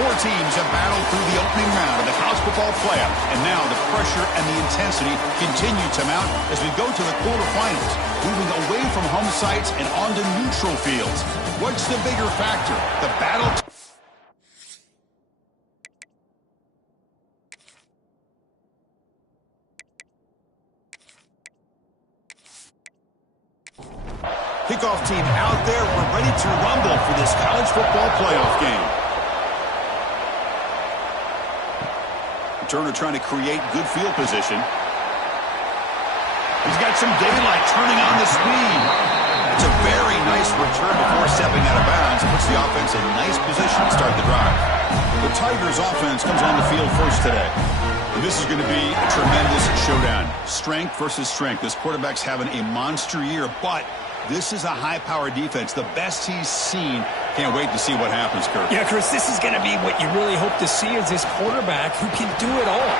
Four teams have battled through the opening round of the college football playoff, and now the pressure and the intensity continue to mount as we go to the quarterfinals, moving away from home sites and onto neutral fields. What's the bigger factor? The battle. Kickoff team out there. We're ready to rumble for this college football playoff game. Turner trying to create good field position. He's got some daylight, turning on the speed. It's a very nice return before stepping out of bounds. Puts the offense in nice position to start the drive. The Tigers offense comes on the field first today. And this is going to be a tremendous showdown. Strength versus strength. This quarterback's having a monster year, but this is a high-powered defense, the best he's seen. Can't wait to see what happens, Kurt. Yeah, Chris, this is going to be what you really hope to see is this quarterback who can do it all.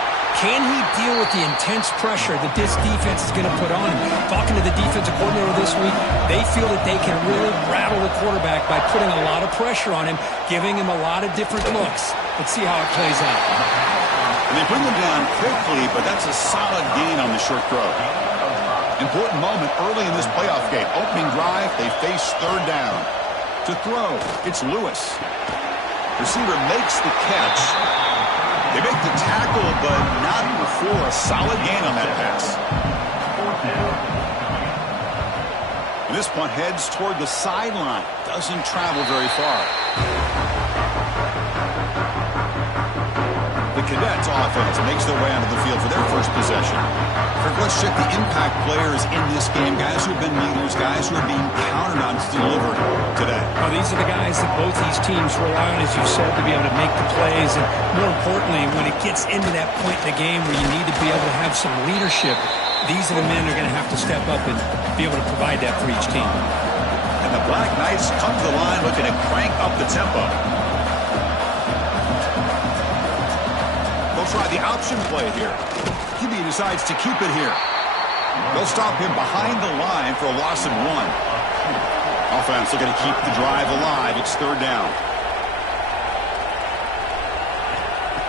Can he deal with the intense pressure that this defense is going to put on him? Talking to the defensive coordinator this week, they feel that they can really rattle the quarterback by putting a lot of pressure on him, giving him a lot of different looks. Let's see how it plays out. And they bring them down quickly, but that's a solid gain on the short throw. Important moment early in this playoff game. Opening drive, they face third down. To throw, it's Lewis. Receiver makes the catch. They make the tackle, but not before a solid gain on that pass. And this punt heads toward the sideline. Doesn't travel very far. The Cadets offense makes their way onto the field for their first possession. Let's check the impact players in this game. Guys who have been leaders, guys who are being counted on to deliver today. Well, these are the guys that both these teams rely on, as you said, to be able to make the plays. And more importantly, when it gets into that point in the game where you need to be able to have some leadership, these are the men who are going to have to step up and be able to provide that for each team. And the Black Knights come to the line looking to crank up the tempo. They'll try the option play here. QB decides to keep it here. They'll stop him behind the line for a loss of 1. Offense looking to keep the drive alive. It's third down.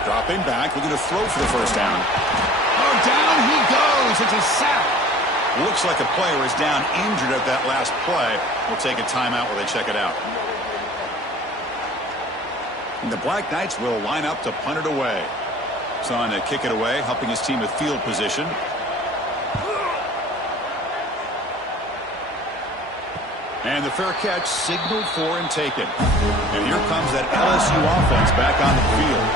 Dropping back, looking to throw for the first down. Oh, down he goes. It's a sack. Looks like a player is down injured at that last play. We'll take a timeout while they check it out. And the Black Knights will line up to punt it away. He's on to kick it away, helping his team with field position. And the fair catch signaled for and taken. And here comes that LSU offense back on the field.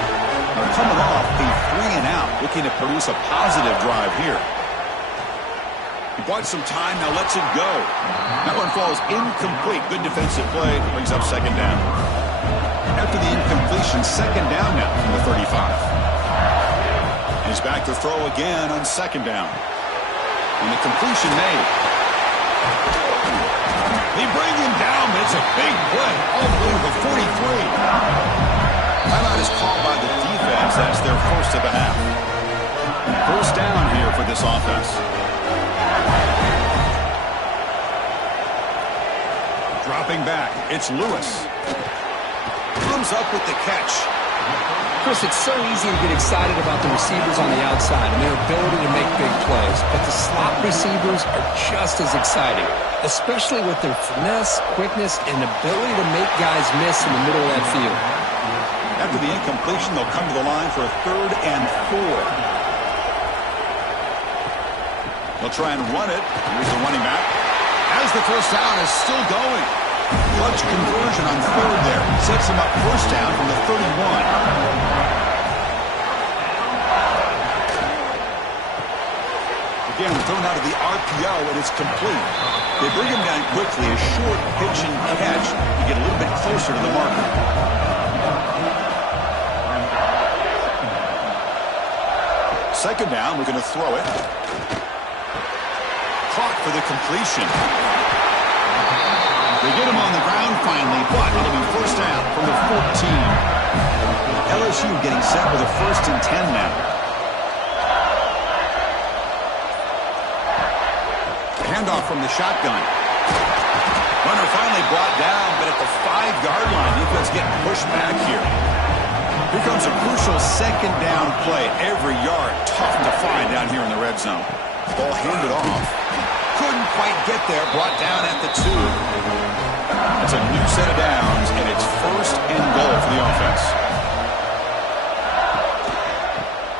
They're coming off a 3-and-out, looking to produce a positive drive here. He bought some time, now lets it go. That one falls incomplete. Good defensive play, brings up second down. After the incompletion, second down now from the 35. He's back to throw again on second down. And the completion made. They bring him down, but it's a big play. All the way to the 43. Timeout is called by the defense. That's their first of the half. First down here for this offense. Dropping back, it's Lewis. Comes up with the catch. Chris, it's so easy to get excited about the receivers on the outside and their ability to make big plays, but the slot receivers are just as exciting, especially with their finesse, quickness, and ability to make guys miss in the middle of that field. After the incompletion, they'll come to the line for a 3rd and 4. They'll try and run it. Here's the running back. As the first down is still going. Clutch conversion on 3rd there. Sets him up first down from the 31. Again, thrown out of the RPO, and it's complete. They bring him down quickly, a short pitch and catch to get a little bit closer to the marker. Second down, we're going to throw it. Clock for the completion. They get him on the ground finally, but it'll be first down from the 14. LSU getting set with a 1st and 10 now. Handoff from the shotgun. Runner finally brought down, but at the 5-yard line, defense getting pushed back here. Here comes a crucial second down play. Every yard tough to find down here in the red zone. Ball handed off. Couldn't quite get there. Brought down at the 2. It's a new set of downs, and it's first and goal for the offense.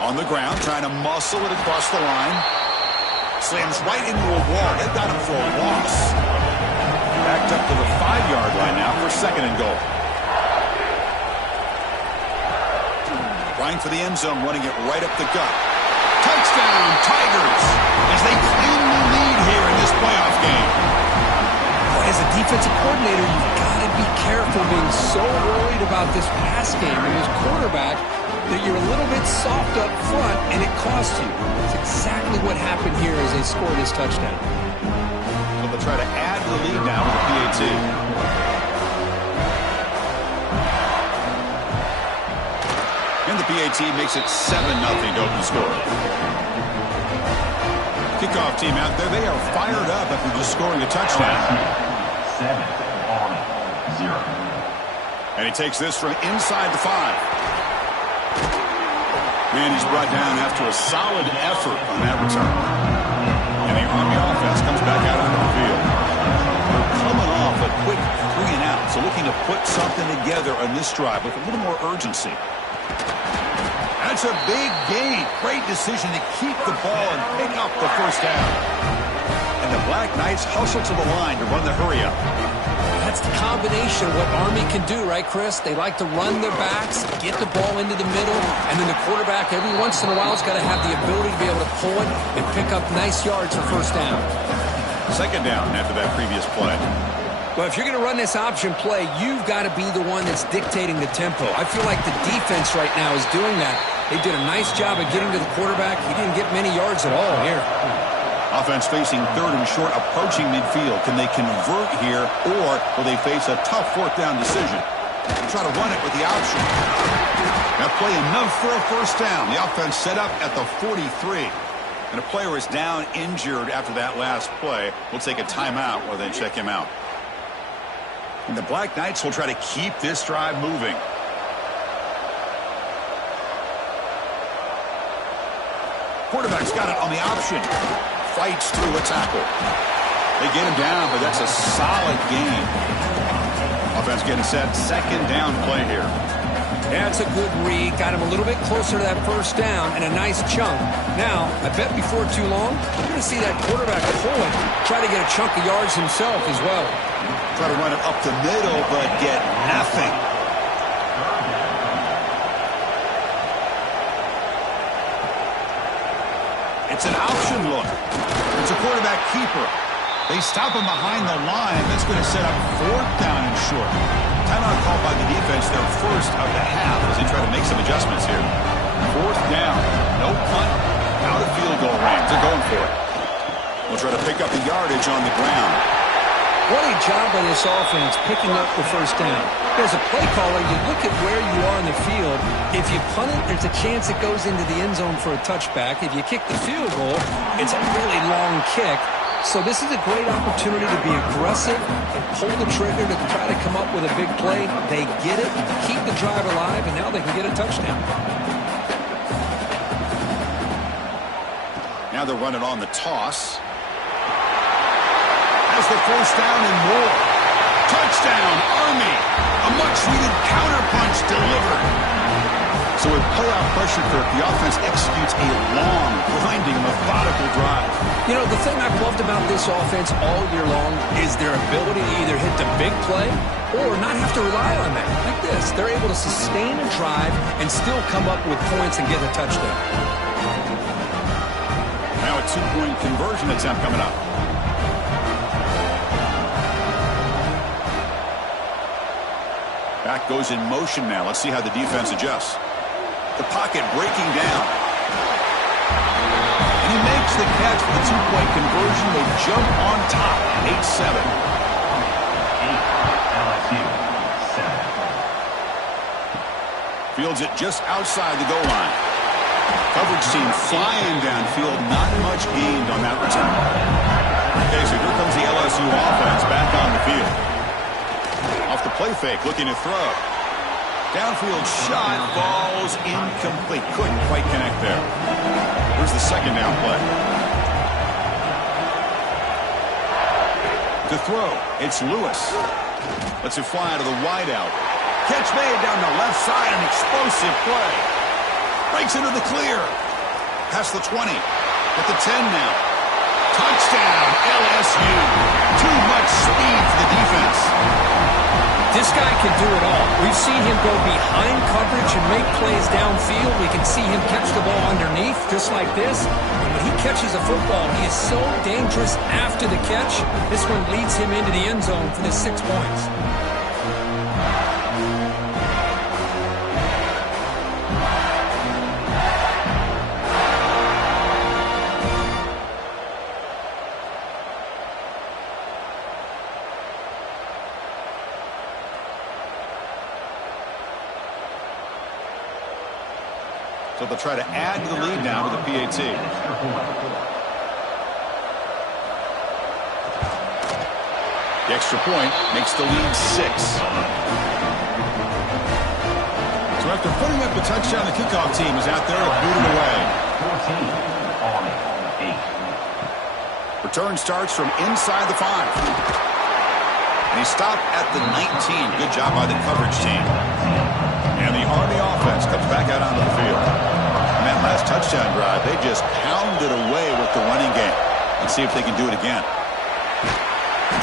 On the ground, trying to muscle it across the line. Slams right into a wall. They've got him for a loss. Backed up to the 5-yard line now for second and goal. Running for the end zone, running it right up the gut. Touchdown, Tigers, as they claim the lead here in this playoff game. As a defensive coordinator, you've got to be careful being so worried about this pass game and his quarterback that you're a little bit soft up front and it costs you. That's exactly what happened here as they scored this touchdown. So they'll try to add to the lead now with the PAT. And the PAT makes it 7-0 to open the score. Kickoff team out there. They are fired up after just scoring a touchdown. 7-0. And he takes this from inside the 5. And he's brought down after a solid effort on that return. And the Army offense comes back out onto the field. They're coming off a quick 3 and out, so looking to put something together on this drive with a little more urgency. That's a big gain. Great decision to keep the ball and pick up the first down. And the Black Knights hustle to the line to run the hurry-up. That's the combination of what Army can do, right, Chris? They like to run their backs, get the ball into the middle, and then the quarterback every once in a while has got to have the ability to be able to pull it and pick up nice yards for first down. Second down after that previous play. Well, if you're going to run this option play, you've got to be the one that's dictating the tempo. I feel like the defense right now is doing that. They did a nice job of getting to the quarterback. He didn't get many yards at all here. Offense facing third and short, approaching midfield. Can they convert here, or will they face a tough fourth down decision? They'll try to run it with the option. That play enough for a first down. The offense set up at the 43. And a player is down injured after that last play. We'll take a timeout while they check him out. And the Black Knights will try to keep this drive moving. Quarterback's got it on the option. Fights through a tackle. They get him down, but that's a solid gain. Offense getting set. Second down play here. That's a good read. Got him a little bit closer to that first down and a nice chunk. Now, I bet before too long, you're going to see that quarterback pull it, try to get a chunk of yards himself as well. Try to run it up the middle, but get nothing. It's an option look. It's a quarterback keeper. They stop him behind the line. That's going to set up fourth down and short. Timeout called by the defense, their first of the half, as they try to make some adjustments here. Fourth down. No punt. Out of field goal range. They're going for it. We'll try to pick up the yardage on the ground. What a job by this offense picking up the first down. As a play caller, you look at where you are in the field. If you punt it, there's a chance it goes into the end zone for a touchback. If you kick the field goal, it's a really long kick. So this is a great opportunity to be aggressive and pull the trigger to try to come up with a big play. They get it, keep the drive alive, and now they can get a touchdown. Now they're running on the toss. Has the first down and more. Touchdown, Army. A much-needed counterpunch delivered. So with playoff pressure, Kirk, the offense executes a long, grinding, methodical drive. You know, the thing I've loved about this offense all year long is their ability to either hit the big play or not have to rely on that. Like this, they're able to sustain a drive and still come up with points and get a touchdown. Now a two-point conversion attempt coming up. Back goes in motion now. Let's see how the defense adjusts. The pocket breaking down. And he makes the catch for the two-point conversion. They jump on top. 8-7. 8 LSU 7. Fields it just outside the goal line. Coverage team flying downfield. Not much gained on that return. Okay, so here comes the LSU offense back on the field. Off the play fake, looking to throw. Downfield shot falls incomplete. Couldn't quite connect there. Here's the second down play. To throw, it's Lewis. Lets it fly to the wideout. Catch made down the left side, an explosive play. Breaks into the clear. Past the 20. At the 10 now. Touchdown, LSU. Too much speed for the defense. This guy can do it all. We've seen him go behind coverage and make plays downfield. We can see him catch the ball underneath, just like this. And when he catches a football, he is so dangerous after the catch. This one leads him into the end zone for the 6 points. So they'll try to add to the lead now with the PAT. The extra point makes the lead 6. So after putting up a touchdown, the kickoff team is out there to boot it away. 14 on 8. Return starts from inside the 5. And he stopped at the 19. Good job by the coverage team. And the Army offense comes back out onto the field. And that last touchdown drive, they just pounded away with the running game. Let's see if they can do it again.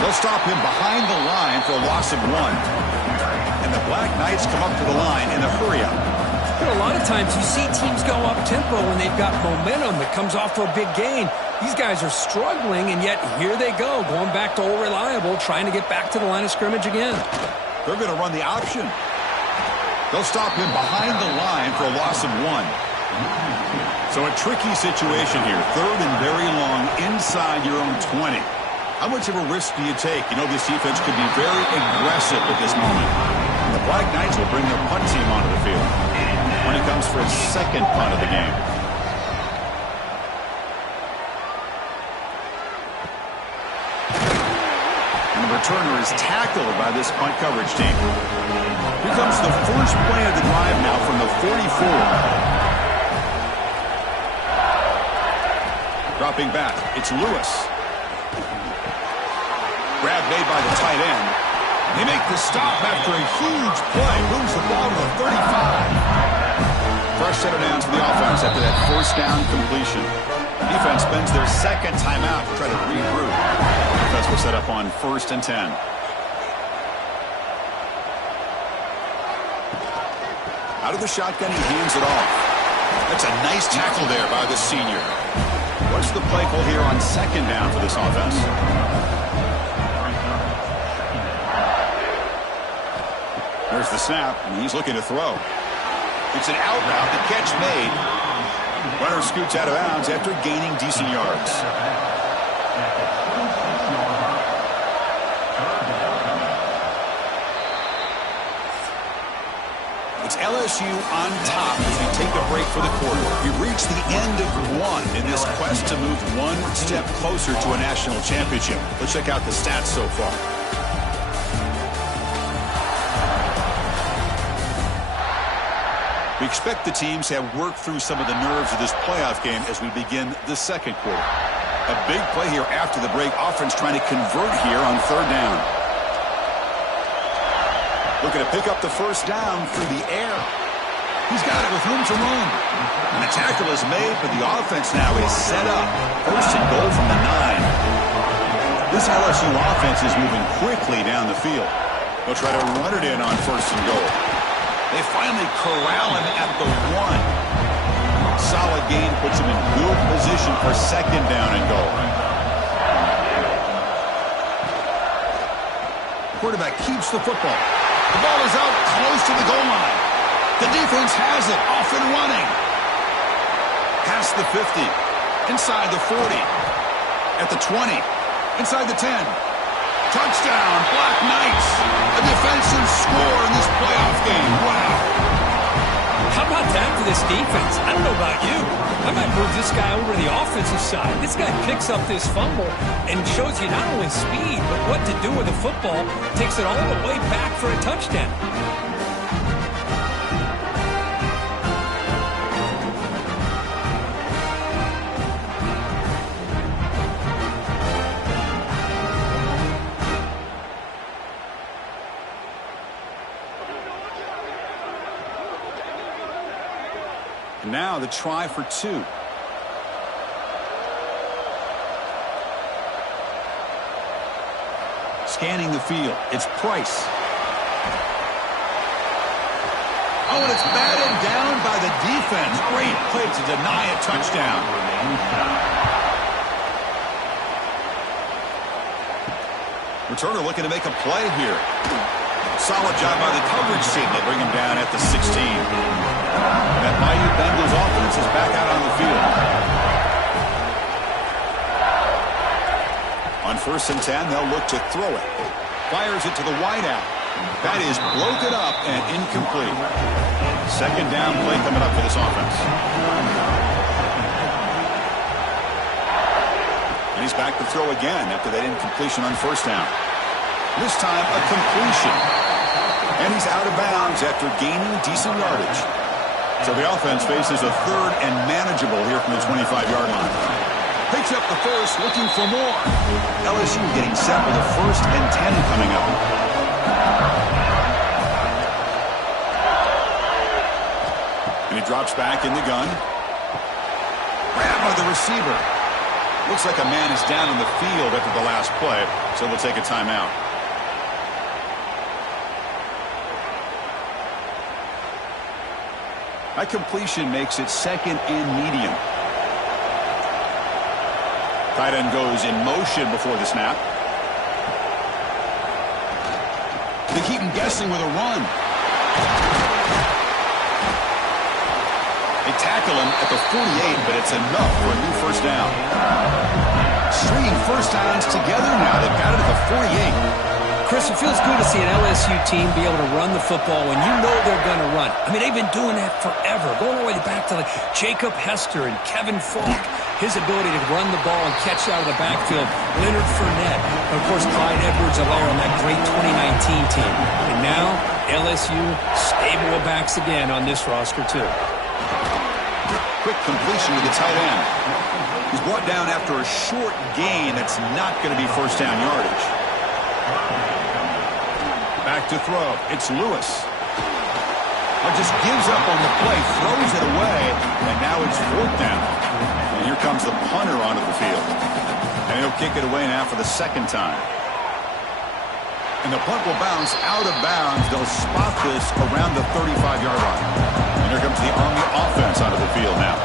They'll stop him behind the line for a loss of 1. And the Black Knights come up to the line in a hurry-up. You know, a lot of times you see teams go up-tempo when they've got momentum that comes off for a big gain. These guys are struggling, and yet here they go, going back to old reliable, trying to get back to the line of scrimmage again. They're going to run the option. They'll stop him behind the line for a loss of 1. So a tricky situation here. 3rd and very long inside your own 20. How much of a risk do you take? You know, this defense could be very aggressive at this moment. And the Black Knights will bring their punt team onto the field when it comes for its second punt of the game. And the returner is tackled by this punt coverage team. Here comes the first play of the drive now from the 44. Dropping back, it's Lewis. Grab made by the tight end. They make the stop after a huge play. Moves the ball to the 35. Fresh set of downs for the offense after that first down completion. Defense spends their second timeout to try to regroup. Defense will set up on 1st and 10. Out of the shotgun, he hands it off. That's a nice tackle there by the senior. What's the play call here on 2nd down for this offense? There's the snap, and he's looking to throw. It's an out route. The catch made. Runner scoots out of bounds after gaining decent yards. It's LSU on top as we take a break for the quarter. We've reached the end of 1 in this quest to move 1 step closer to a national championship. Let's check out the stats so far. We expect the teams to have worked through some of the nerves of this playoff game as we begin the second quarter. A big play here after the break. Offense trying to convert here on 3rd down. Looking to pick up the first down through the air. He's got it with room to run. And the tackle is made, but the offense now is set up. 1st and goal from the 9. This LSU offense is moving quickly down the field. They'll try to run it in on 1st and goal. They finally corral him at the 1. Solid gain puts him in good position for 2nd down and goal. Quarterback keeps the football. The ball is out close to the goal line. The defense has it, off and running. Past the 50, inside the 40, at the 20, inside the 10. Touchdown, Black Knights. A defensive score in this playoff game. Wow. How about that for this defense? I don't know about you. I might move this guy over to the offensive side. This guy picks up this fumble and shows you not only speed, but what to do with the football. Takes it all the way back for a touchdown. now the try for 2. Scanning the field. It's Price. Oh, and it's batted down by the defense. Great play to deny a touchdown. Returner looking to make a play here. Solid job by the coverage team. They bring him down at the 16. That Bayou Bengals offense is back out on the field. On 1st and 10, they'll look to throw it. Fires it to the wideout. That is broken up and incomplete. 2nd down play coming up for this offense. And he's back to throw again after that incompletion on 1st down. This time a completion. And he's out of bounds after gaining decent yardage. So the offense faces a 3rd and manageable here from the 25-yard line. Picks up the first, looking for more. LSU getting set with a 1st and 10 coming up. And he drops back in the gun. Grabbed by the receiver. Looks like a man is down in the field after the last play, so they'll take a timeout. That completion makes it 2nd and medium. Tight end goes in motion before the snap. They keep him guessing with a run. They tackle him at the 48, but it's enough for a new 1st down. Stringing 1st downs together now. They've got it at the 48. Chris, it feels good to see an LSU team be able to run the football when you know they're going to run. I mean, they've been doing that forever, going all the way back to like Jacob Hester and Kevin Falk. His ability to run the ball and catch out of the backfield. Leonard Fournette. And, of course, Clyde Edwards-Helaire on that great 2019 team. And now, LSU stable of backs again on this roster, too. Quick completion to the tight end. He's brought down after a short gain that's not going to be 1st down yardage. Back to throw. It's Lewis. Just gives up on the play, throws it away, and now it's 4th down. And here comes the punter onto the field. And he'll kick it away now for the 2nd time. And the punt will bounce out of bounds. They'll spot this around the 35-yard line. And here comes the Army offense onto the field now.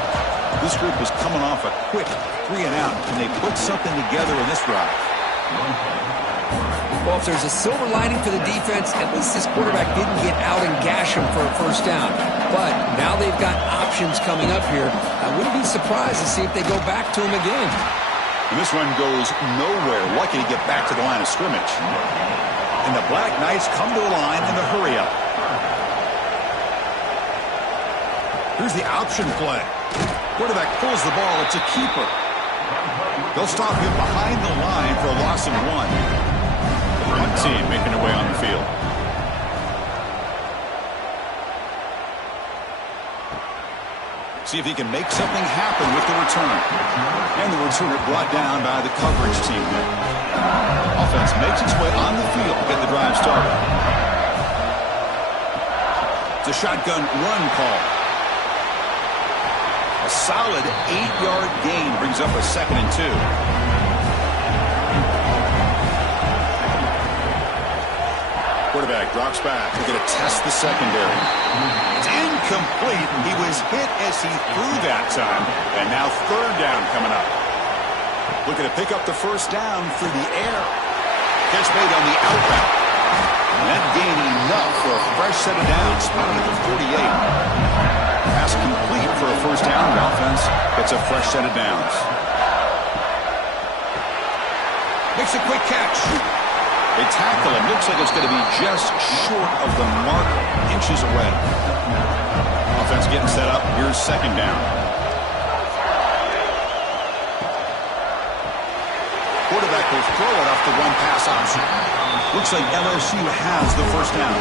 This group is coming off a quick 3 and out, and they put something together in this drive. Well, if there's a silver lining for the defense, at least this quarterback didn't get out and gash him for a 1st down. But now they've got options coming up here. I wouldn't be surprised to see if they go back to him again. And this one goes nowhere. Lucky to get back to the line of scrimmage. And the Black Knights come to the line in the hurry-up. Here's the option play. Quarterback pulls the ball. It's a keeper. They'll stop him behind the line for a loss of 1. One team making their way on the field. See if he can make something happen with the return. And the returner brought down by the coverage team. Offense makes its way on the field to get the drive started. It's a shotgun run call. A solid 8-yard gain brings up a 2nd and 2. Quarterback drops back. We're going to test the secondary. It's incomplete. He was hit as he threw that time. And now 3rd down coming up. Looking to pick up the 1st down through the air. Catch made on the out route. And that gain enough for a fresh set of downs. Spotted at the 48. Pass complete for a 1st down. The offense gets a fresh set of downs. Makes a quick catch. They tackle him. Looks like it's going to be just short of the mark, inches away. Offense getting set up. Here's 2nd down. Quarterback will throw it off the one-pass option. Looks like LSU has the 1st down.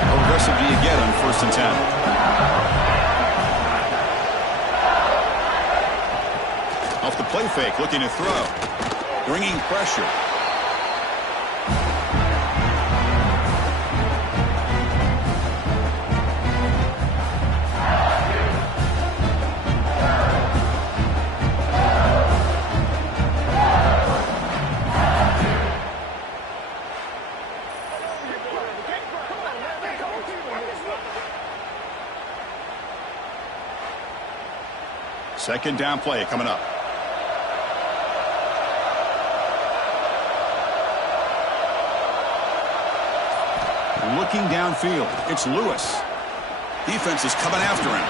How aggressive do you get on 1st and 10? Off the play fake, looking to throw. Bringing pressure. Second down play coming up. Looking downfield, it's Lewis. Defense is coming after him.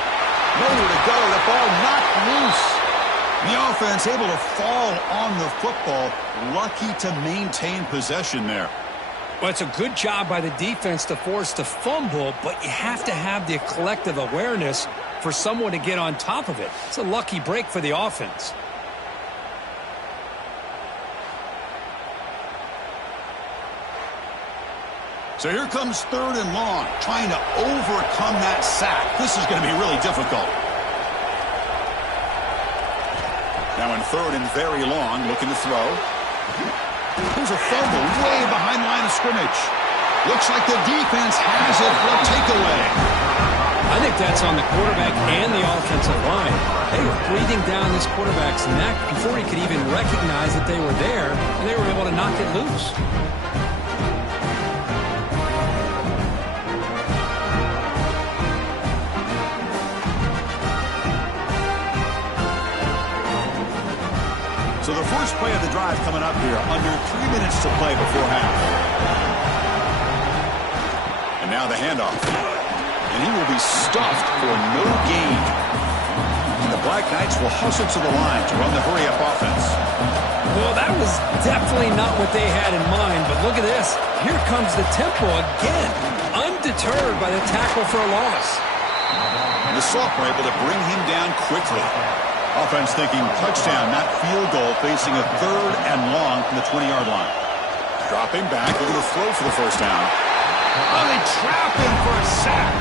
Nowhere to go. The ball knocked loose. The offense able to fall on the football. Lucky to maintain possession there. Well, it's a good job by the defense to force the fumble, but you have to have the collective awareness for someone to get on top of it. It's a lucky break for the offense. So here comes third and long, trying to overcome that sack. This is going to be really difficult. Now in third and very long, looking to throw. There's a fumble way behind the line of scrimmage. Looks like the defense has it for a takeaway. I think that's on the quarterback and the offensive line. They were breathing down this quarterback's neck before he could even recognize that they were there, and they were able to knock it loose. So the first play of the drive coming up here, under 3 minutes to play before half. And now the handoff. And he will be stuffed for no gain. And the Black Knights will hustle to the line to run the hurry-up offense. Well, that was definitely not what they had in mind, but look at this. Here comes the tempo again, undeterred by the tackle for a loss. And the sophomore able to bring him down quickly. Offense thinking touchdown, not field goal, facing a third and long from the 20-yard line. Dropping back, looking to throw for the first down. Oh, they trap him for a sack.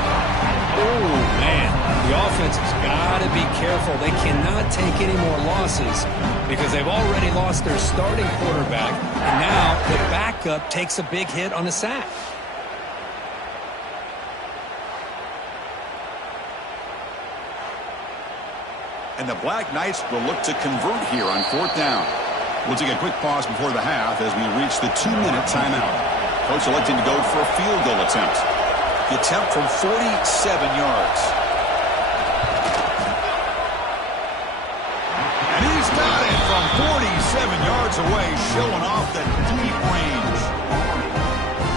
Oh, man. The offense has got to be careful. They cannot take any more losses because they've already lost their starting quarterback, and now the backup takes a big hit on a sack. And the Black Knights will look to convert here on fourth down. We'll take a quick pause before the half as we reach the 2-minute timeout. Coach electing to go for a field goal attempt. The attempt from 47 yards. And he's got it from 47 yards away, showing off the deep range.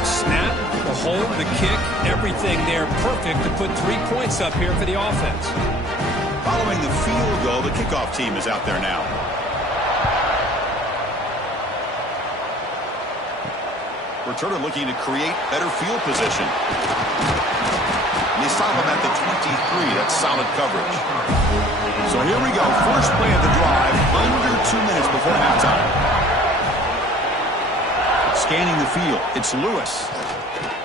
Snap, the hold, the kick, everything there perfect to put 3 points up here for the offense. Following the field goal, the kickoff team is out there now. Returner looking to create better field position. And they stop him at the 23. That's solid coverage. So here we go. First play of the drive, under 2 minutes before halftime. Scanning the field, it's Lewis.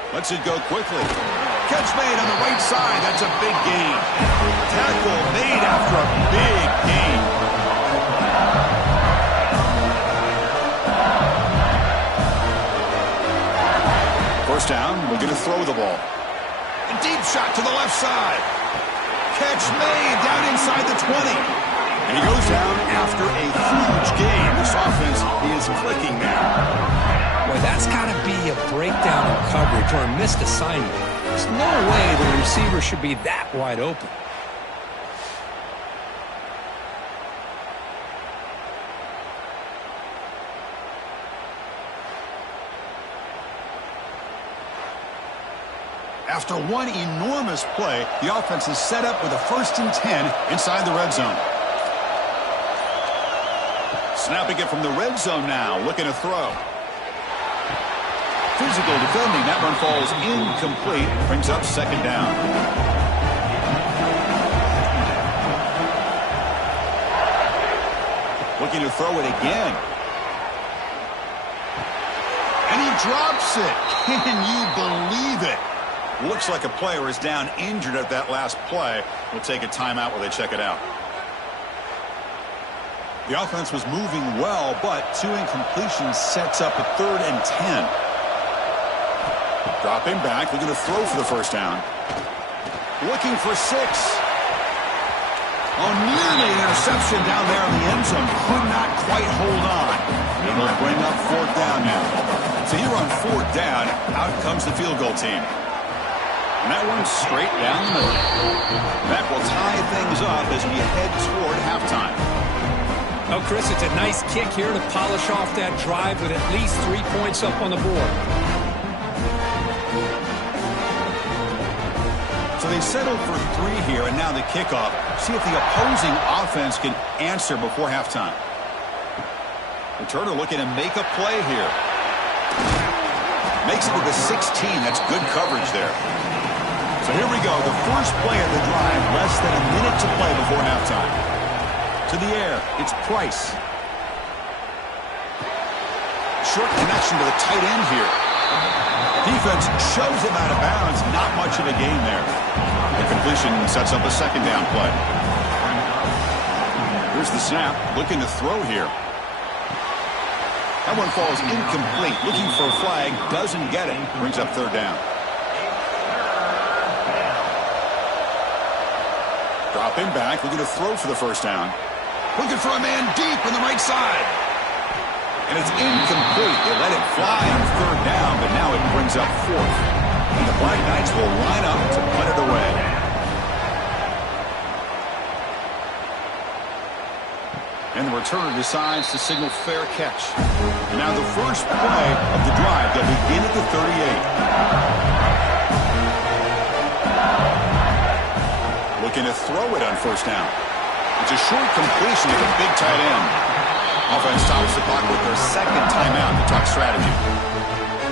Lets it go quickly. Catch made on the right side. That's a big gain. Tackle made after a big gain. First down, we're going to throw the ball. A deep shot to the left side. Catch made down inside the 20. And he goes down after a huge gain. This offense is clicking now. Boy, that's got to be a breakdown in coverage or a missed assignment. There's no way the receiver should be that wide open. After one enormous play, the offense is set up with a 1st and 10 inside the red zone. Snapping it from the red zone now, looking to throw. Physical defending, that one falls incomplete, brings up second down. Looking to throw it again. And he drops it. Can you believe it? Looks like a player is down injured at that last play. We'll take a timeout while they check it out. The offense was moving well, but 2 incompletions sets up a 3rd and 10. Dropping back, looking to throw for the first down. Looking for 6. Oh, nearly an interception down there in the end zone. Could not quite hold on. It'll bring up fourth down now. So here on fourth down, out comes the field goal team. And that one's straight down the middle. That will tie things up as we head toward halftime. Oh, Chris, it's a nice kick here to polish off that drive with at least 3 points up on the board. So they settled for 3 here, and now the kickoff. See if the opposing offense can answer before halftime. Returner looking to make a play here. Makes it to the 16. That's good coverage there. So here we go, the first play of the drive, less than a minute to play before halftime. To the air, it's Price. Short connection to the tight end here. Defense shows him out of bounds, not much of a gain there. The completion sets up a second down play. Here's the snap, looking to throw here. That one falls incomplete, looking for a flag, doesn't get it, brings up third down. Dropping back, looking to throw for the first down. Looking for a man deep on the right side. And it's incomplete. They let it fly on third down, but now it brings up fourth. And the Black Knights will line up to punt it away. And the returner decides to signal fair catch. And now the first play of the drive. They'll begin at the 38. Looking to throw it on first down. It's a short completion with a big tight end. Offense stops the clock with their second timeout to talk strategy.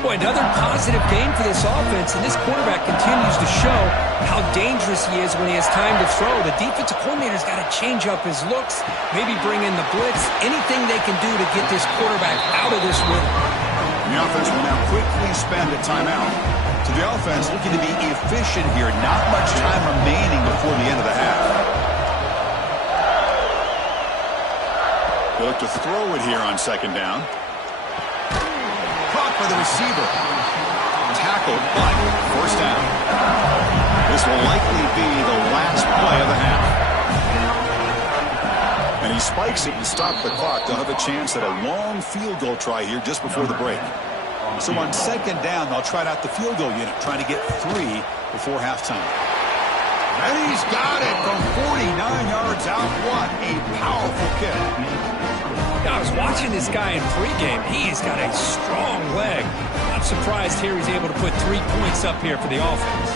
Boy, another positive game for this offense, and this quarterback continues to show how dangerous he is when he has time to throw. The defensive coordinator's got to change up his looks, maybe bring in the blitz, anything they can do to get this quarterback out of this rhythm. And the offense will now quickly spend a timeout. So the offense looking to be efficient here. Not much time remaining before the end of the half. They look to throw it here on second down. Caught by the receiver. Tackled, but first down. This will likely be the last play of the half. And he spikes it and stops the clock. They'll have a chance at a long field goal try here just before the break. So on second down, they'll try out the field goal unit, trying to get 3 before halftime. And he's got it from 49 yards out. What a powerful kick. I was watching this guy in pregame. He's got a strong leg. I'm surprised here he's able to put 3 points up here for the offense.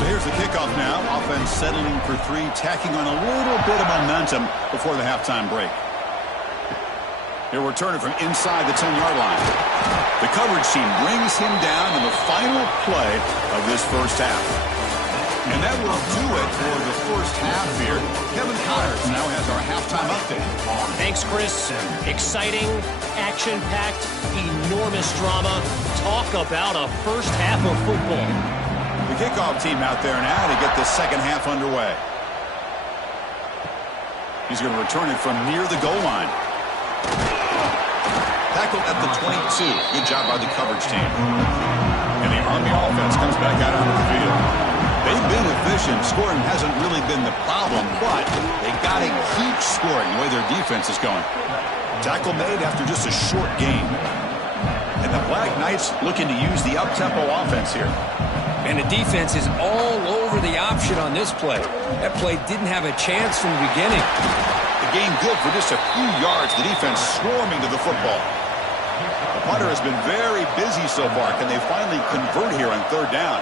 So here's the kickoff now. Offense settling for 3, tacking on a little bit of momentum before the halftime break. He'll return it from inside the 10-yard line. The coverage team brings him down in the final play of this first half. And that will do it for the first half here. Kevin Connors now has our halftime update. Thanks, Chris. Exciting, action-packed, enormous drama. Talk about a first half of football. The kickoff team out there now to get the second half underway. He's going to return it from near the goal line. Tackled at the 22. Good job by the coverage team. And the Army offense comes back out onto the field. They've been efficient. Scoring hasn't really been the problem, but they got to keep scoring the way their defense is going. Tackle made after just a short game. And the Black Knights looking to use the up-tempo offense here. And the defense is all over the option on this play. That play didn't have a chance from the beginning. The game good for just a few yards. The defense swarming to the football. The punter has been very busy so far. Can they finally convert here on third down?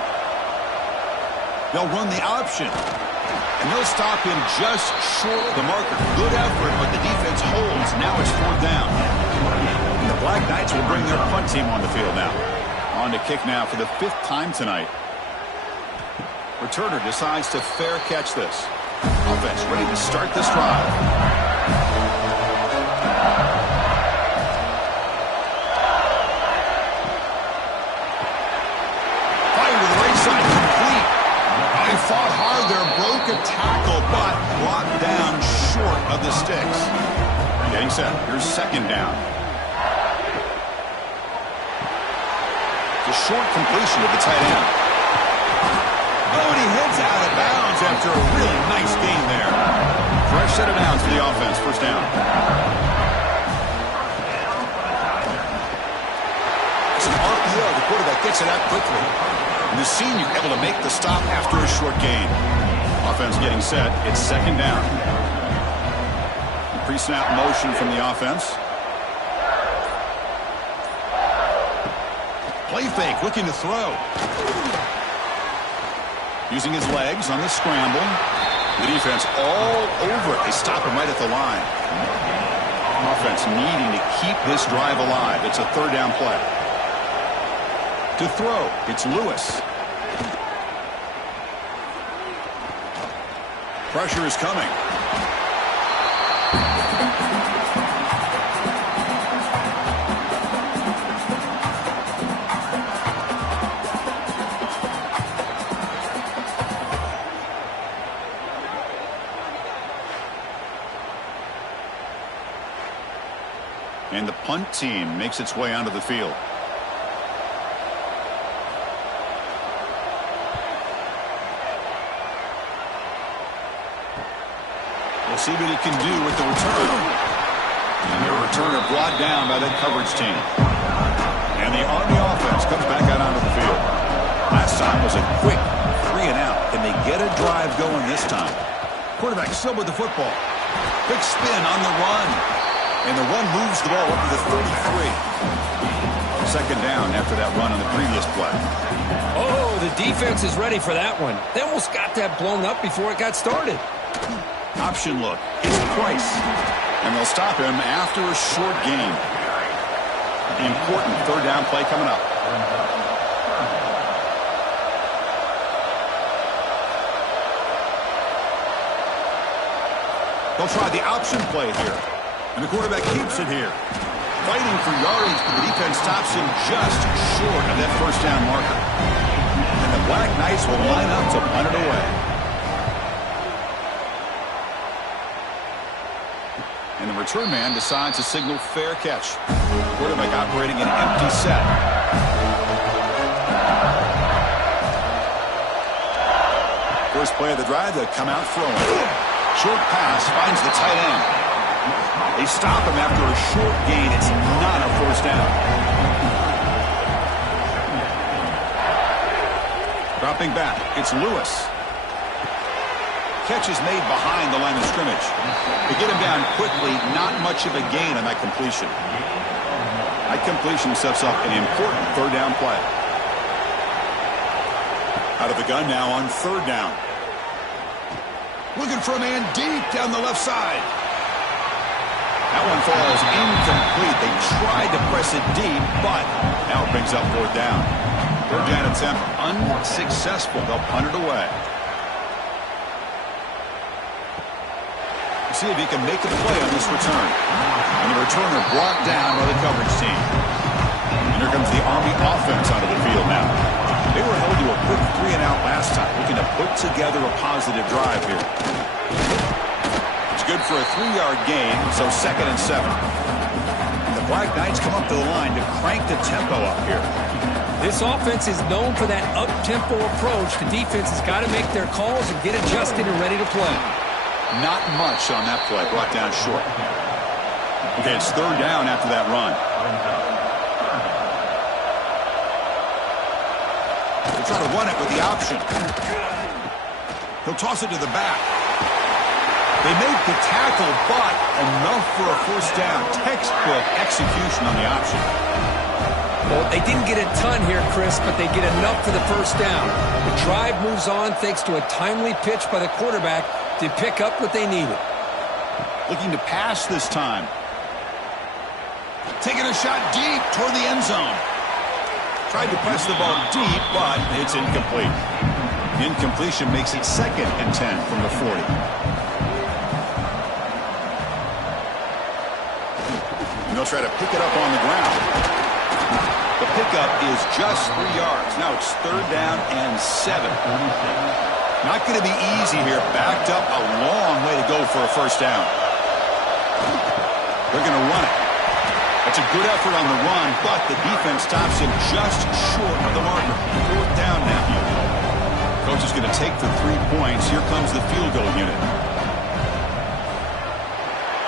They'll run the option. And they'll stop him just short of the marker. Good effort, but the defense holds. Now it's fourth down. And the Black Knights will bring their punt team on the field now. On to kick now for the 5th time tonight. Returner decides to fair catch this. Offense ready to start this drive. Fire to the right side, complete. They fought hard there, broke a tackle, but brought down short of the sticks. Getting set. Here's second down. It's a short completion to the tight end. Oh, and he heads out of bounds after a really nice gain there. Fresh set of downs for the offense. First down. It's an RPO. The quarterback gets it out quickly. And the senior able to make the stop after a short gain. Offense getting set. It's second down. Pre-snap motion from the offense. Play fake, looking to throw. Using his legs on the scramble. The defense all over it. They stop him right at the line. Offense needing to keep this drive alive. It's a third down play. To throw, it's Lewis. Pressure is coming. And the punt team makes its way onto the field. We'll see what he can do with the return. And the returner brought down by that coverage team. And the Army offense comes back out onto the field. Last time was a quick 3-and-out. Can they get a drive going this time? Quarterback still with the football. Quick spin on the run. And the run moves the ball up to the 33. Second down after that run on the previous play. Oh, the defense is ready for that one. They almost got that blown up before it got started. Option look. It's Price. And they'll stop him after a short gain. Important third down play coming up. They'll try the option play here. And the quarterback keeps it here. Fighting for yardage, but the defense stops him just short of that first down marker. And the Black Knights will line up to punt it away. And the return man decides to signal fair catch. Quarterback operating an empty set. First play of the drive, they come out throwing. Short pass finds the tight end. They stop him after a short gain. It's not a first down. Dropping back, it's Lewis. Catch is made behind the line of scrimmage. They get him down quickly, not much of a gain on that completion. That completion sets up an important third down play. Out of the gun now on third down. Looking for a man deep down the left side. That one falls incomplete. They tried to press it deep, but now it brings up fourth down. Third down attempt unsuccessful. They'll punt it away. See if he can make a play on this return. And the returner brought down by the coverage team. And here comes the Army offense onto the field now. They were held to a quick 3-and-out last time, looking to put together a positive drive here. It's good for a 3-yard gain, so 2nd and 7. And the Black Knights come up to the line to crank the tempo up here. This offense is known for that up-tempo approach. The defense has got to make their calls and get adjusted and ready to play. Not much on that play, brought down short. Okay, it's third down after that run. They'll try to run it with the option. He'll toss it to the back. They make the tackle, but enough for a first down. Textbook execution on the option. Well, they didn't get a ton here, Chris, but they get enough for the first down. The drive moves on thanks to a timely pitch by the quarterback to pick up what they needed. Looking to pass this time. Taking a shot deep toward the end zone. Tried to press the ball deep, but it's incomplete. Incompletion makes it 2nd and 10 from the 40. And they'll try to pick it up on the ground. The pickup is just 3 yards. Now it's third down and 7. Not going to be easy here. Backed up a long way to go for a first down. They're going to run it. That's a good effort on the run, but the defense stops him just short of the marker. Fourth down now. Coach is going to take the 3 points. Here comes the field goal unit.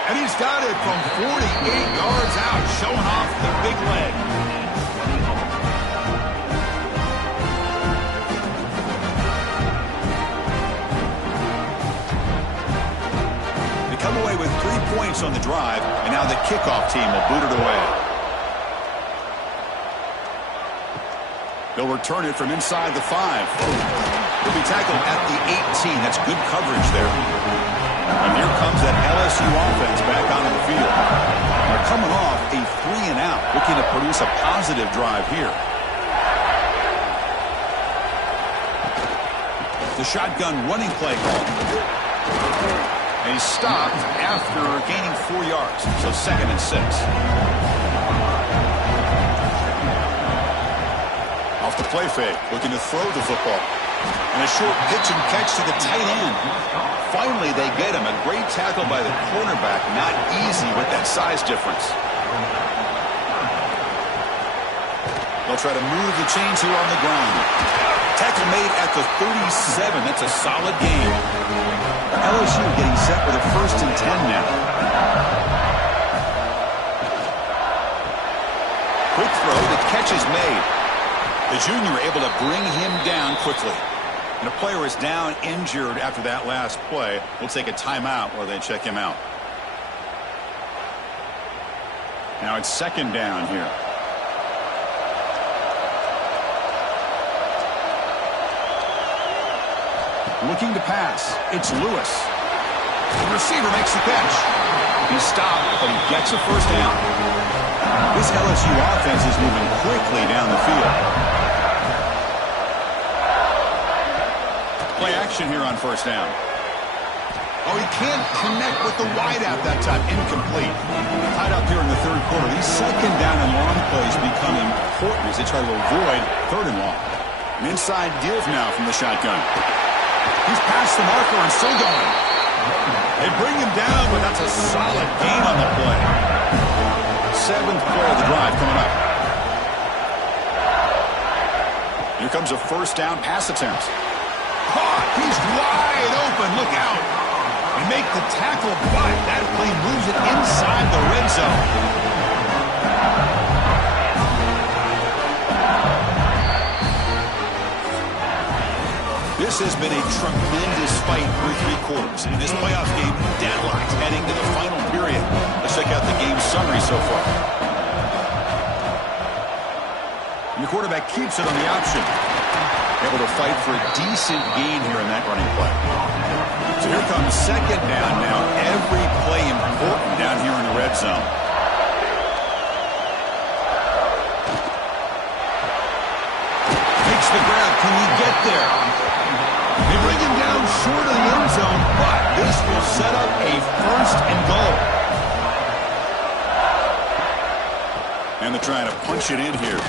And he's got it from 48 yards out, showing off the big leg. kickoff team will boot it away. They'll return it from inside the 5. He'll be tackled at the 18. That's good coverage there. And here comes that LSU offense back onto the field. They're coming off a 3-and-out, looking to produce a positive drive here. The shotgun running play call. And he's stopped after gaining 4 yards. So 2nd and 6. Off the play fake, looking to throw the football. And a short pitch and catch to the tight end. Finally, they get him. A great tackle by the cornerback. Not easy with that size difference. They'll try to move the chains here on the ground. Tackle made at the 37. That's a solid gain. LSU getting set with a 1st and 10 now. Quick throw. The catch is made. The junior able to bring him down quickly. And a player is down injured after that last play. We'll take a timeout while they check him out. Now it's 2nd down here. Looking to pass. It's Lewis. The receiver makes the catch. He's stopped, but he gets a 1st down. This LSU offense is moving quickly down the field. Play action here on 1st down. Oh, he can't connect with the wideout that time. Incomplete. Tied up here in the 3rd quarter. These 2nd down and long plays become important as they try to avoid 3rd and long. An inside give now from the shotgun. He's past the marker and still going. They bring him down, but that's a solid gain on the play. 7th play of the drive coming up. Here comes a 1st down pass attempt. Caught. He's wide open. Look out. They make the tackle, but that play moves it inside the red zone. This has been a tremendous fight through 3 quarters. In this playoff game, deadlocked heading to the final period. Let's check out the game summary so far. And the quarterback keeps it on the option. Able to fight for a decent gain here in that running play. So here comes 2nd down now. Every play important down here in the red zone. Takes the grab. Can he get there? They bring him down short of the end zone, but this will set up a 1st and goal. And they're trying to punch it in here.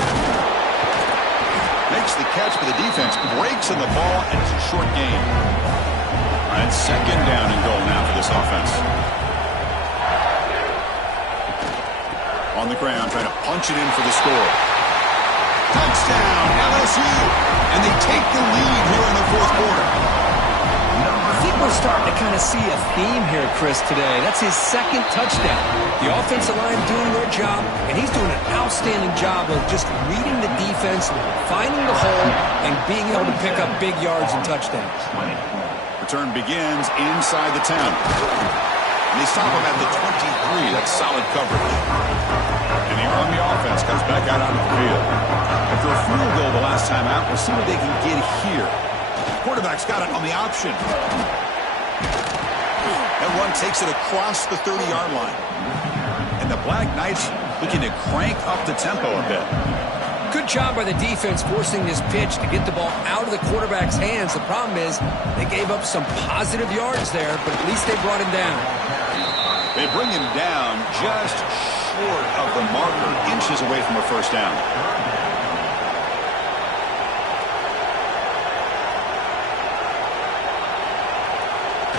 Makes the catch, but the defense breaks in the ball, and it's a short gain. And 2nd down and goal now for this offense. On the ground, trying to punch it in for the score. Touchdown, LSU! And they take the lead here in the 4th quarter. I think we're starting to kind of see a theme here, Chris, today. That's his 2nd touchdown. The offensive line doing their job, and he's doing an outstanding job of just reading the defense, finding the hole, and being able to pick up big yards and touchdowns. Return begins inside the 10. And they stop him at the 23. That's solid coverage. And the Army offense comes back out onto the field. After a field goal the last time out, we'll see what they can get here. Quarterback's got it on the option. That one takes it across the 30-yard line. And the Black Knights looking to crank up the tempo a bit. Good job by the defense forcing this pitch to get the ball out of the quarterback's hands. The problem is they gave up some positive yards there, but at least they brought him down. They bring him down just short of the marker, inches away from a 1st down.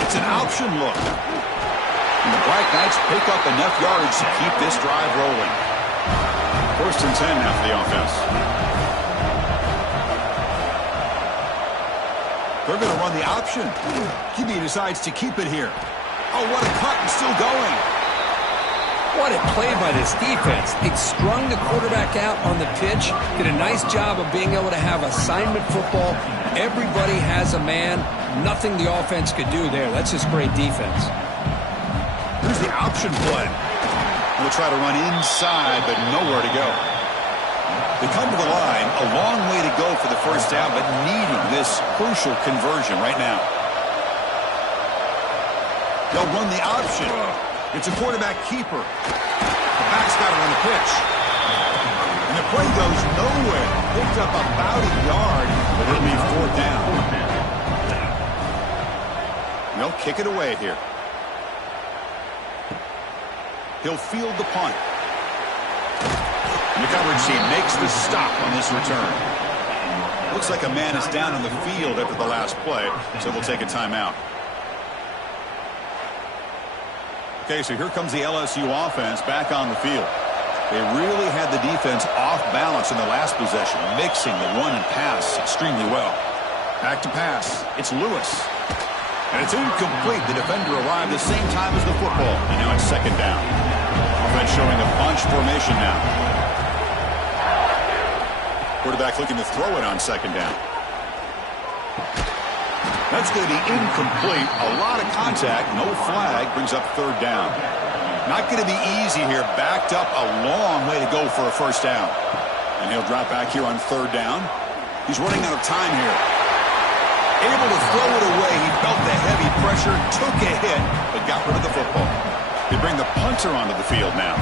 It's an option look. And the Black Knights pick up enough yards to keep this drive rolling. 1st and 10 now for the offense. They're going to run the option. QB decides to keep it here. Oh, what a cut, and still going. What a play by this defense. They strung the quarterback out on the pitch, did a nice job of being able to have assignment football. Everybody has a man. Nothing the offense could do there. That's just great defense. Here's the option play. We'll try to run inside, but nowhere to go. They come to the line, a long way to go for the first down, but needing this crucial conversion right now. They'll run the option. It's a quarterback keeper. The back's got to run the pitch. And the play goes nowhere. Picked up about a yard, but it'll be fourth down. They'll kick it away here. He'll field the punt. And the coverage team makes the stop on this return. Looks like a man is down on the field after the last play, so we'll take a timeout. Okay, so here comes the LSU offense back on the field. They really had the defense off balance in the last possession, mixing the run and pass extremely well. Back to pass. It's Lewis. And it's incomplete. The defender arrived the same time as the football. And now it's second down. Offense showing a bunch formation now. Quarterback looking to throw it on second down. That's going to be incomplete. A lot of contact. No flag. Brings up third down. Not going to be easy here. Backed up a long way to go for a first down. And he'll drop back here on third down. He's running out of time here. Able to throw it away. He felt the heavy pressure. Took a hit, but got rid of the football. They bring the punter onto the field now.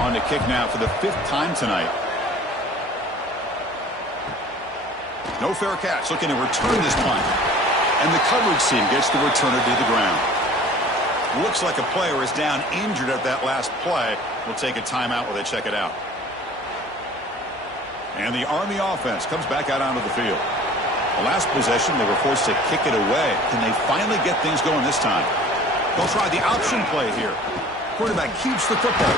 On to kick now for the fifth time tonight. No fair catch. Looking to return this punt. And the coverage team gets the returner to the ground. Looks like a player is down injured at that last play. We'll take a timeout while they check it out. And the Army offense comes back out onto the field. The last possession, they were forced to kick it away. Can they finally get things going this time? They'll try the option play here. Quarterback keeps the football.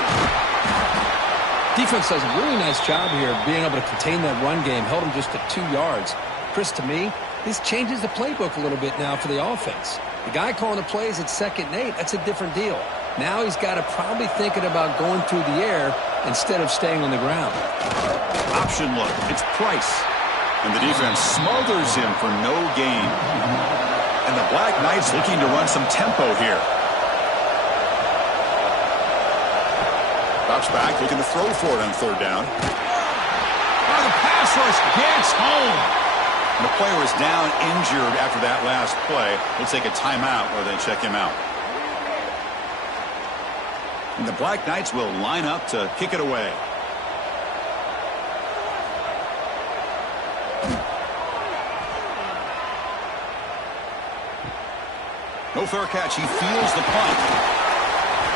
Defense does a really nice job here of being able to contain that run game. Held them just to 2 yards. Chris, to me, this changes the playbook a little bit now for the offense. The guy calling the plays at 2nd and 8, that's a different deal. Now he's got to probably thinking about going through the air instead of staying on the ground. Option look. It's Price. And the defense smothers him for no gain. And the Black Knights looking to run some tempo here. Drops back, looking to throw for it on third down. Oh, the pass rush gets home. And the player is down injured after that last play. We'll take a timeout while they check him out. And the Black Knights will line up to kick it away. No fair catch. He feels the punt.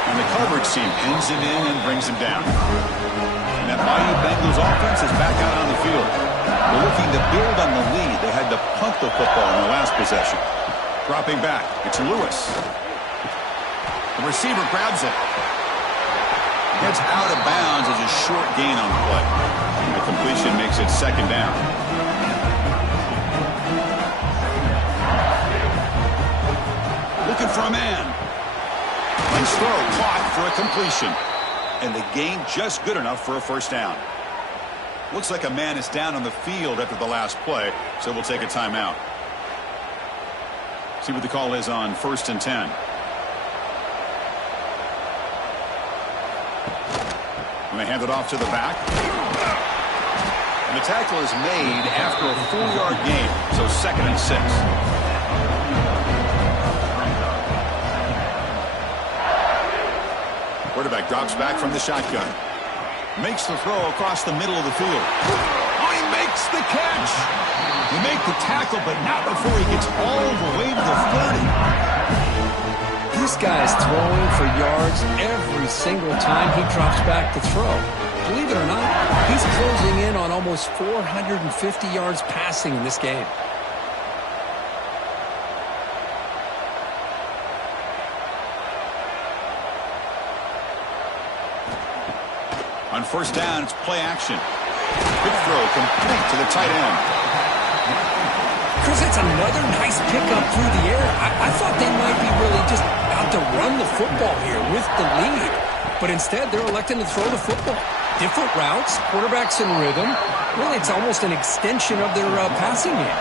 And the coverage team pins him in and brings him down. And that Bayou Bengals offense is back out on the field. They're looking to build on the lead. They had to punt the football in the last possession. Dropping back. It's Lewis. The receiver grabs it. Gets out of bounds as a short gain on the play. And the completion makes it second down. Looking for a man. Nice throw, caught for a completion. And the gain just good enough for a first down. Looks like a man is down on the field after the last play, so we'll take a timeout. See what the call is on 1st and 10. And they hand it off to the back. And the tackle is made after a 4-yard gain, so 2nd and 6. Quarterback drops back from the shotgun. Makes the throw across the middle of the field. Oh, he makes the catch. He makes the tackle, but not before he gets all the way to the 30. This guy's throwing for yards every single time he drops back to throw. Believe it or not, he's closing in on almost 450 yards passing in this game. On first down, it's play action. Quick throw complete to the tight end. Chris, it's another nice pickup through the air. I thought they might be really just out to run the football here with the lead. But instead, they're electing to throw the football. Different routes, quarterbacks in rhythm. Really, it's almost an extension of their passing game.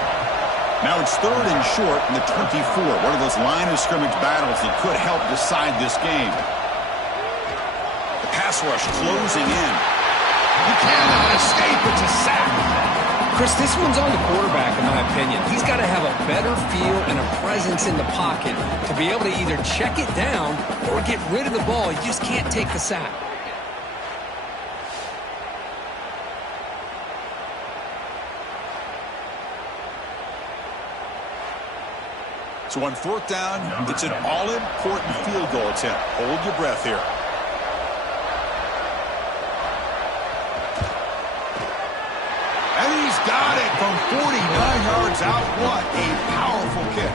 Now it's 3rd and short in the 24. One of those line of scrimmage battles that could help decide this game. The pass pass rush closing in. He cannot escape. It's a sack. Chris, this one's on the quarterback, in my opinion. He's got to have a better feel and a presence in the pocket to be able to either check it down or get rid of the ball. You just can't take the sack. So on fourth down, it's an all-important field goal attempt. Hold your breath here. And he's got it from 49 yards out. What a powerful kick.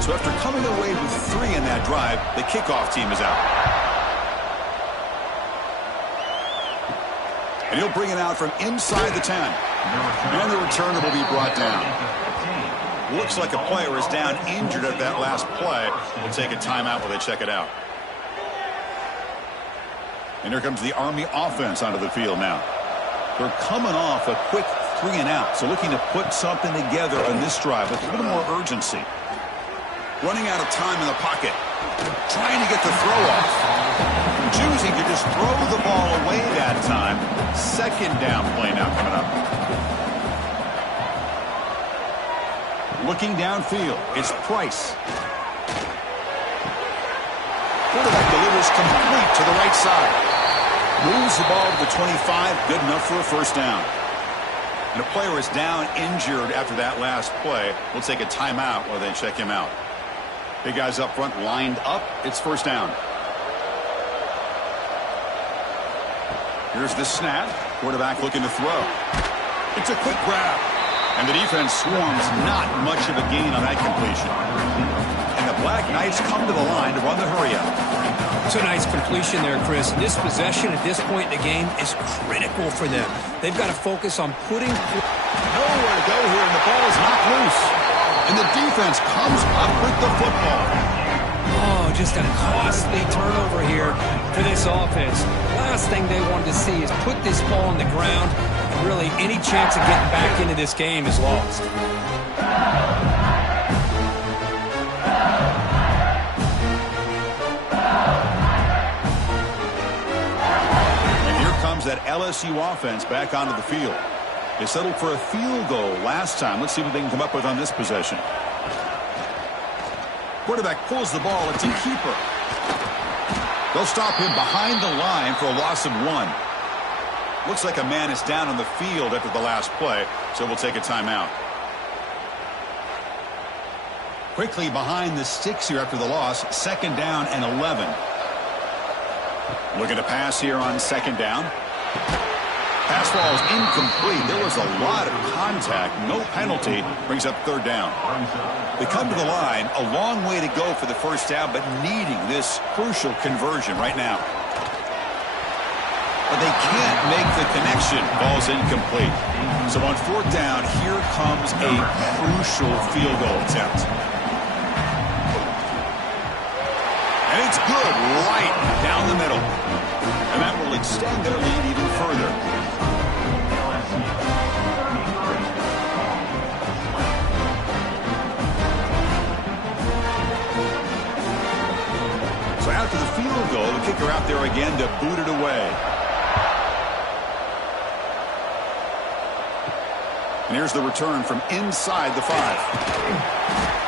So after coming away with 3 in that drive, the kickoff team is out. And he'll bring it out from inside the 10. And the returner will be brought down. Looks like a player is down injured at that last play. We'll take a timeout while they check it out. And here comes the Army offense onto the field now. They're coming off a quick 3 and out. So looking to put something together on this drive with a little more urgency. Running out of time in the pocket. Trying to get the throw off. Choosing to just throw the ball away that time. Second down play now coming up. Looking downfield, it's Price. Quarterback delivers complete to the right side. Moves the ball to the 25, good enough for a first down. And a player is down injured after that last play. We'll take a timeout while they check him out. Big guys up front lined up. It's first down. Here's the snap. Quarterback looking to throw. It's a quick grab. And the defense swarms, not much of a gain on that completion. And the Black Knights come to the line to run the hurry-up. It's a nice completion there, Chris. This possession at this point in the game is critical for them. They've got to focus on putting... Nowhere to go here, and the ball is knocked loose. And the defense comes up with the football. Oh, just a costly turnover here for this offense. Last thing they wanted to see is put this ball on the ground, and really any chance of getting back into this game is lost. And here comes that LSU offense back onto the field. They settled for a field goal last time. Let's see what they can come up with on this possession. Quarterback pulls the ball. It's a keeper. They'll stop him behind the line for a loss of 1. Looks like a man is down on the field after the last play, so we'll take a timeout. Quickly behind the sticks here after the loss. Second down and 11. Looking to pass here on second down. Pass ball is incomplete. There was a lot of contact. No penalty. Brings up third down. They come to the line. A long way to go for the first down, but needing this crucial conversion right now. But they can't make the connection. Ball's incomplete. So on fourth down, here comes a crucial field goal attempt. And it's good right down the middle. And that will extend their lead even further. So after the field goal, the kicker out there again to boot it away. And here's the return from inside the 5.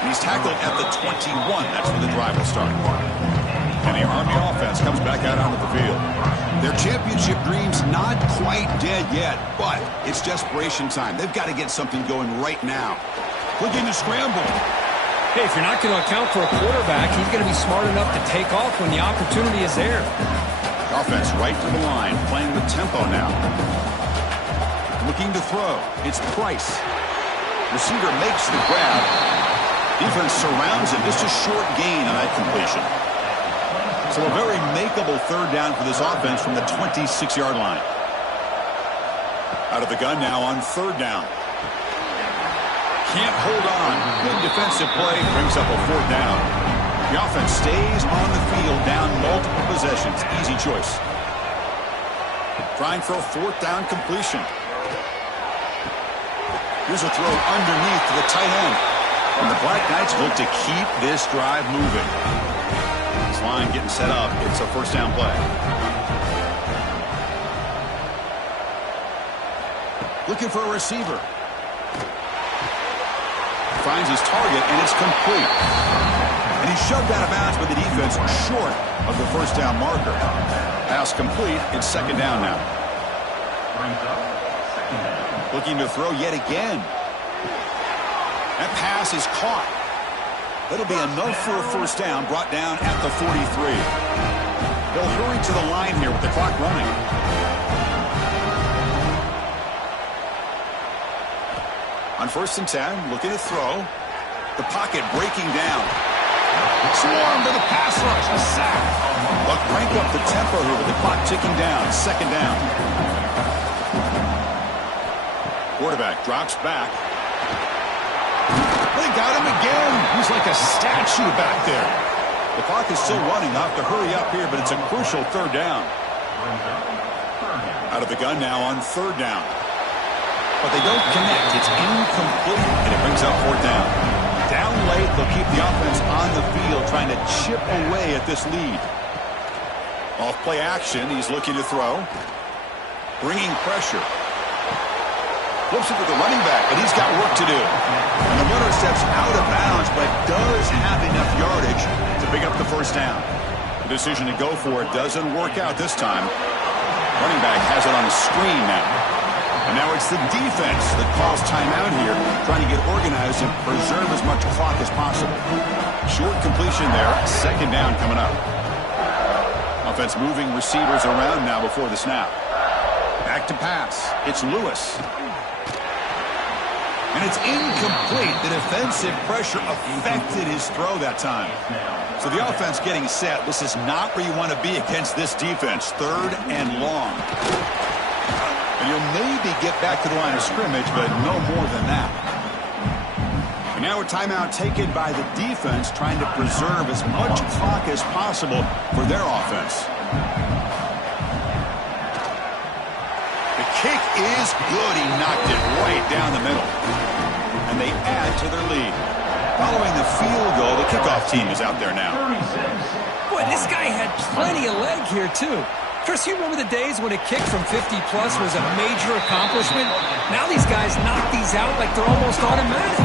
And he's tackled at the 21. That's where the drive will start. And the Army offense comes back out onto the field. Their championship dreams not quite dead yet, but it's desperation time. They've got to get something going right now. Looking to scramble. Hey, if you're not going to account for a quarterback, he's going to be smart enough to take off when the opportunity is there. Offense right to the line, playing with tempo now. Looking to throw. It's Price. Receiver makes the grab. Defense surrounds him. Just a short gain on that completion. So a very makeable third down for this offense from the 26-yard line. Out of the gun now on third down. Can't hold on. Good defensive play. Brings up a fourth down. The offense stays on the field down multiple possessions. Easy choice. Trying for a fourth down completion. Here's a throw underneath to the tight end. And the Black Knights look to keep this drive moving. This line getting set up. It's a first down play. Looking for a receiver. Finds his target, and it's complete. And he's shoved out of bounds by the defense short of the first down marker. Pass complete. It's second down now. Looking to throw yet again. That pass is caught. That'll be enough for a first down, brought down at the 43. They'll hurry to the line here with the clock running. On 1st and 10, looking to throw. The pocket breaking down. Swarm to the pass rush. A sack. But crank up the tempo here with the clock ticking down. Second down. Quarterback drops back. They got him again. He's like a statue back there. The clock is still running. They'll have to hurry up here, but it's a crucial third down. Out of the gun now on third down. But they don't connect. It's incomplete, and it brings up fourth down. Down late, they'll keep the offense on the field, trying to chip away at this lead. Off play action, he's looking to throw. Bringing pressure. Flips it to the running back, but he's got work to do. And the runner steps out of bounds, but does have enough yardage to pick up the first down. The decision to go for it doesn't work out this time. Running back has it on the screen now. And now it's the defense that calls timeout here, trying to get organized and preserve as much clock as possible. Short completion there, second down coming up. Offense moving receivers around now before the snap. Back to pass. It's Lewis. And it's incomplete. The defensive pressure affected his throw that time. So the offense getting set. This is not where you want to be against this defense. Third and long. And you'll maybe get back to the line of scrimmage, but no more than that. And now a timeout taken by the defense, trying to preserve as much clock as possible for their offense. The kick is good. He knocked it right down the middle. And they add to their lead. Following the field goal, the kickoff team is out there now. Boy, this guy had plenty of leg here, too. Chris, you remember the days when a kick from 50-plus was a major accomplishment? Now these guys knock these out like they're almost automatic.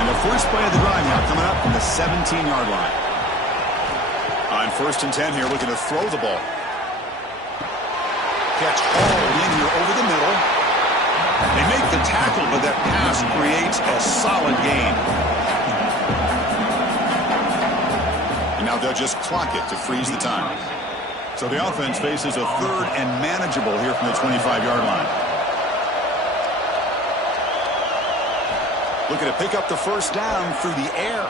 And the first play of the drive now coming up from the 17-yard line. On 1st and 10 here, looking to throw the ball. Catch hauled in here over the middle. They make the tackle, but that pass creates a solid gain. And now they'll just clock it to freeze the time. So the offense faces a third and manageable here from the 25-yard line. Looking to pick up the first down through the air.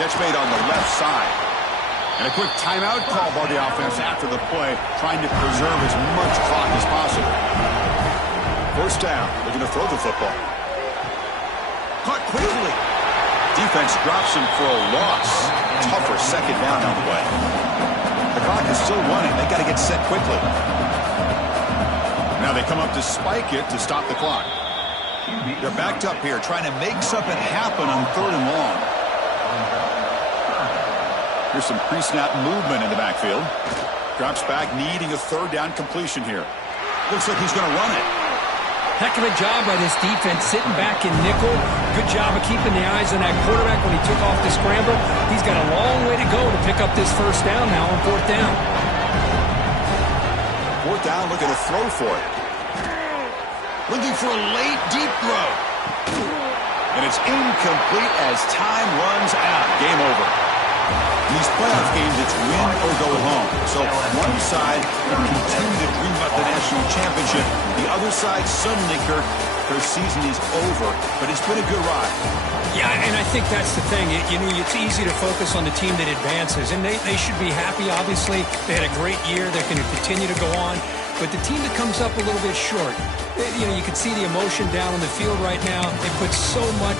Catch made on the left side. And a quick timeout call by the offense after the play, trying to preserve as much clock as possible. First down, looking to throw the football. Caught quickly. Defense drops him for a loss. Tougher second down on the way. The clock is still running. They got to get set quickly. Now they come up to spike it to stop the clock. They're backed up here, trying to make something happen on third and long. Here's some pre-snap movement in the backfield. Drops back, needing a third down completion here. Looks like he's going to run it. Heck of a job by this defense, sitting back in nickel. Good job of keeping the eyes on that quarterback when he took off the scramble. He's got a long way to go to pick up this first down now on fourth down. Fourth down, looking to throw for it. Looking for a late, deep throw. And it's incomplete as time runs out. Game over. In these playoff games, it's win or go home. So one side will continue to dream about the national championship. The other side, suddenly, Kirk, their season is over. But it's been a good ride. Yeah, and I think that's the thing. It's easy to focus on the team that advances. And they should be happy, obviously. They had a great year. They're going to continue to go on. But the team that comes up a little bit short, you can see the emotion down on the field right now. They put so much